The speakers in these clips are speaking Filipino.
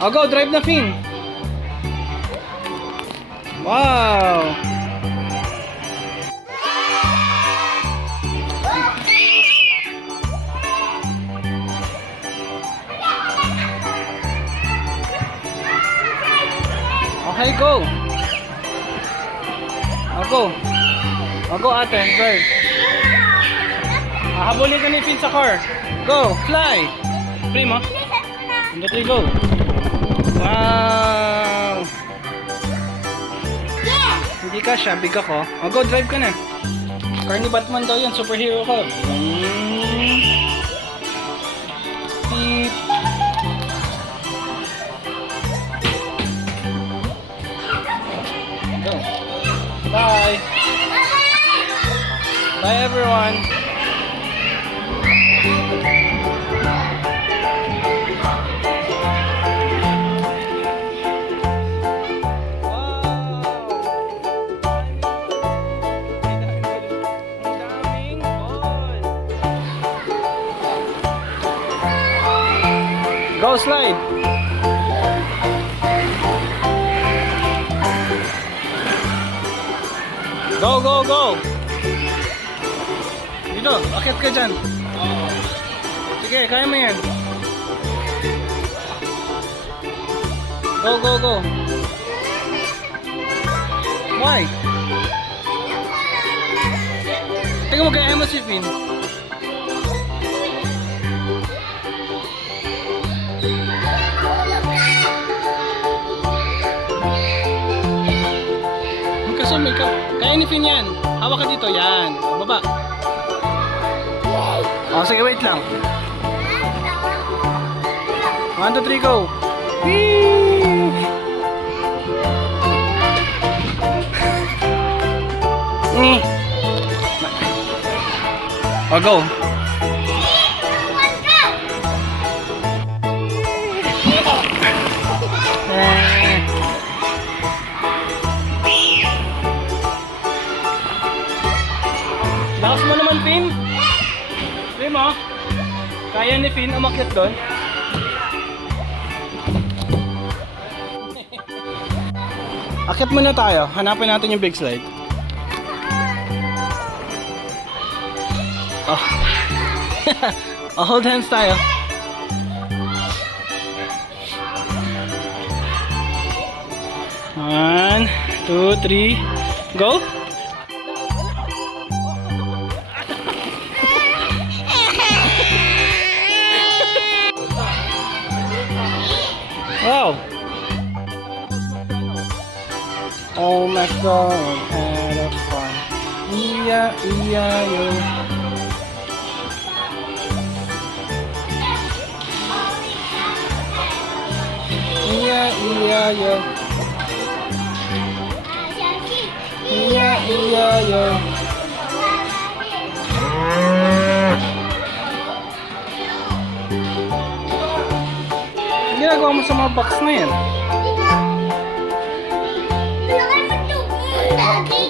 Oh, go, drive na, Finn. Wow. Okay, go. Go. Go, ate, drive. Hahabulin ka ni Finn sa car. Go, fly. Free mo. 1, 2, 3, go. Wow. Hindi ka siya, big ako. Go, drive ka na. Car ni Batman daw yan, superhero ka. Beep. Go. Bye. Bye everyone. Go slide. Go, go, go. Dito, akit ka dyan. Sige, kaya mo yan. Go, go, go. Why? Teka mo, kaya mo si Finn. Kasi may kaya ni Finn yan. Hawak ka dito, yan. Baba. Sige, wait lang. 1, 2, 3, go. Whee! Go. Lakas mo naman, Finn. Finn mo. Kaya ni Finn umakyat doon. Akyat muna tayo. Hanapin natin yung big slide. Oh. Hold hands tayo. One, 2, 3, go. Wow. Oh my God, had a fun. Iya, iya, yo. Iya, iya, yo. Iya, iya, yo. Ginagawa mo sa mga box na yan?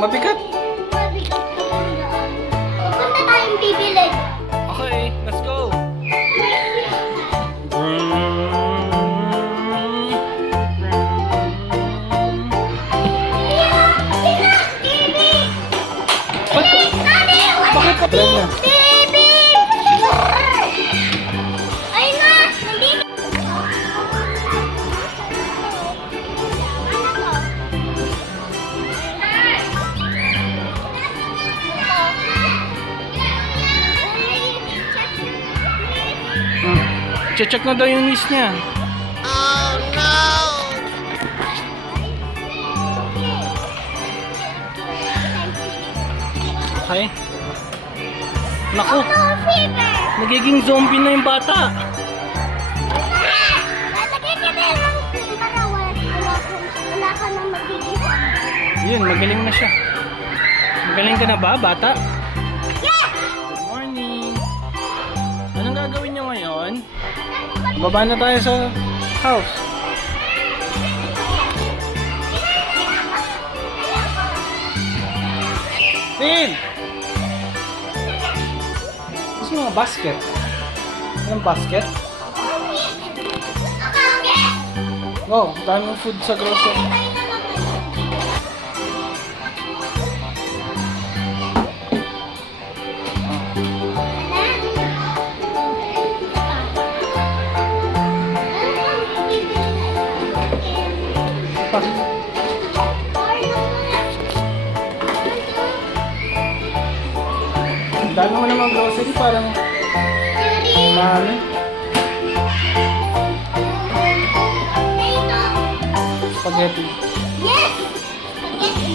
Mabigat? Punta tayong bibili. Okay, let's go. Bakit ka na? Ay na! Nandito! Check na daw yung list niya. Oh no! Okay. Naku, Oh no, fever! nagiging zombie na yung bata. Lalagay ka na lang para wala ka nang magiging zombie. Yun, magaling na siya. Magaling ka na ba, bata? Yeah! Good morning. Anong gagawin nyo ngayon? Baba na tayo sa house. Finn! Gusto mo mga basket? Anong basket? Okay! Wow, daming food sa grocery. Tayo na lang kayo. Pa. Ang dami mo naman grocery, parang marami. Spaghetti. Yes! Spaghetti.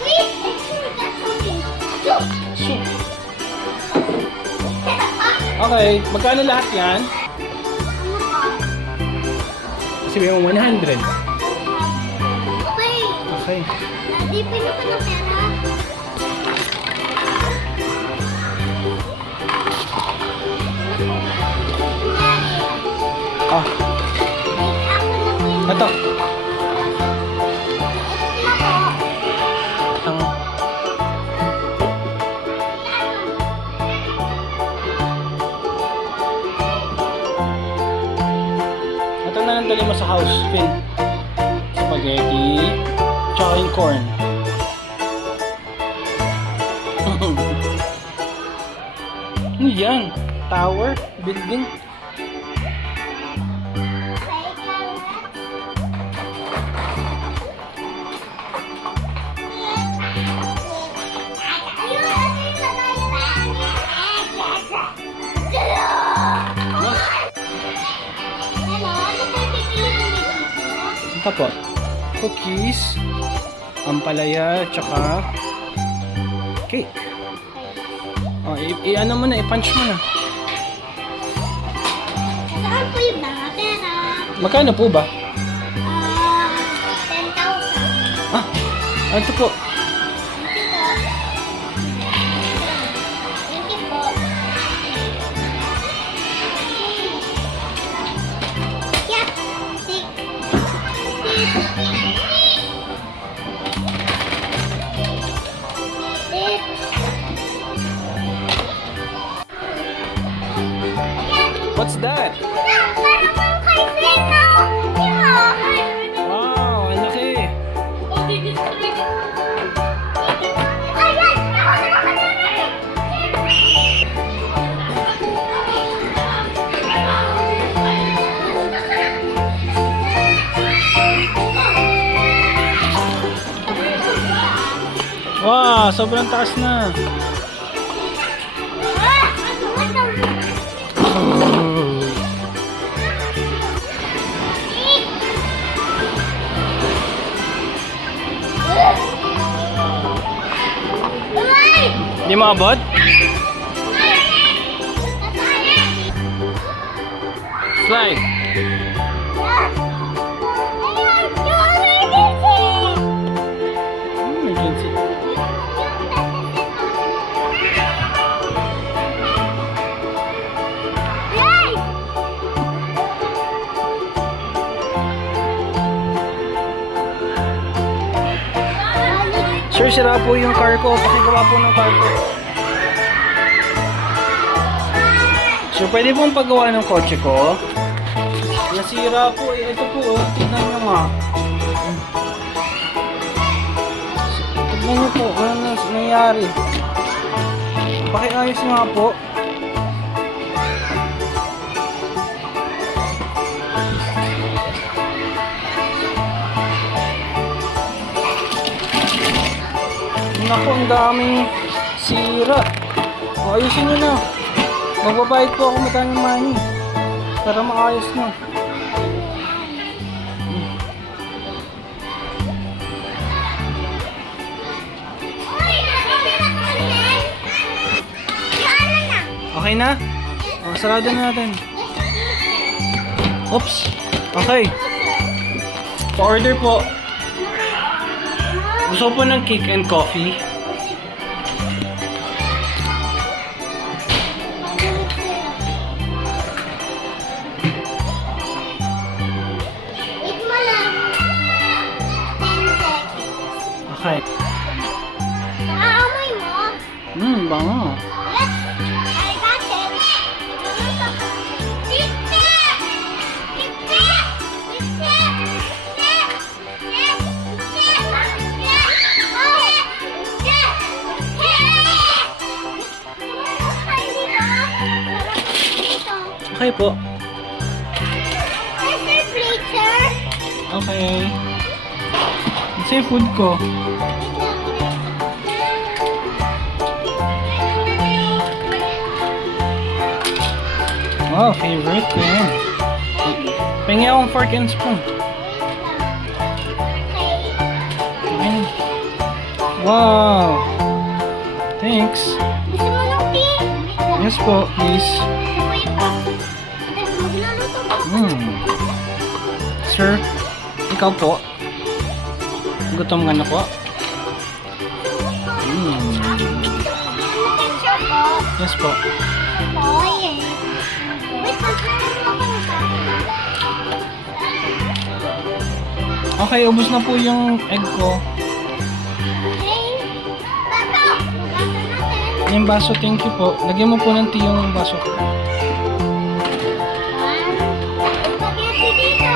Wait, I forgot something. Look! Soup. Okay, magkano lahat yan? Sabi mo 100. Okay. Okay. Daddy, pino ka ng pera? Ah, Ako na po. ito. Ang ito na lang dali mo sa house, Finn. Spaghetti, tsaka yung corn. Ano yan? Tower? Building? Ito po. Cookies, ampalaya, tsaka cake. Oh, i-ano mo na, i-punch mo na. Saan po yung mga pera? Magkano po ba? 10,000. Ah, ito po. Thank you po. Yeah. What's that? Wow, ang laki. Wow, sobrang taas na. Di maabot? Slide. Emergency. Sir, sira po yung car ko. Pakigawa po ng car ko. Sir, pwede pong paggawa ng kotse ko? Nasira po eh. Ito po, oh. Tignan nyo nga. Tignan nyo po, ano nangyari. Pakiayos nga po. Naku, ang daming sira. O, ayusin nyo na. Magbabayad po ako madaming money para maayos na. Okay na? O, sarado na natin. Oops. Okay. Pa-order po. Gusto po ng cake and coffee. Wait mo lang. 10 seconds. Okay. Aamoy mo? Bango. Yes, I got it. Tita! Tita! Okay po. Yes, sir, plate, sir. Okay. Ito yung food ko. Wow, favorite ko yan. Pengi akong fork and spoon. Okay. Wow. Thanks. Gusto mo ng tea? Yes po, please. Magluluto po. Sir, ikaw po. Gutom ka na po? Picture po. Yes po. Oh, yeah. Wait, magkakaroon ako ng sabi. Okay, ubos na po yung egg ko. Okay. Bato! Bato natin. Yung baso, thank you po. Lagyan mo po ng tea yung baso ko. Spaghetti dito.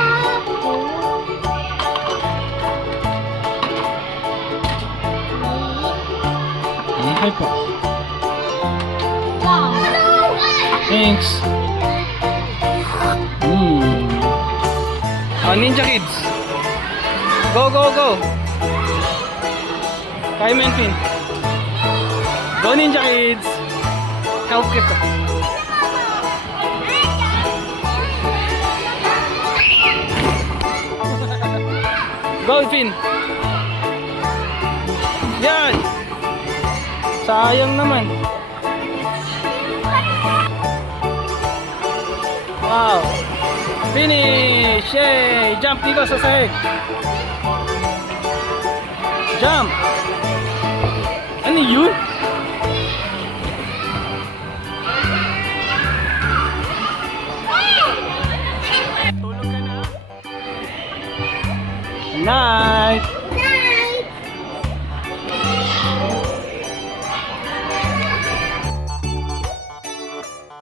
Okay po. Wow. Thanks. Oh, Ninja Kids. Go, go, go. Kaya mo yun, Pin. Go, Ninja Kids. Help kita. Go, Pin. Yan. Sayang naman. Wow. Finish! Yay! Jump dito sa sahig. Jump! Ano yun? Tulog ka na. Good night!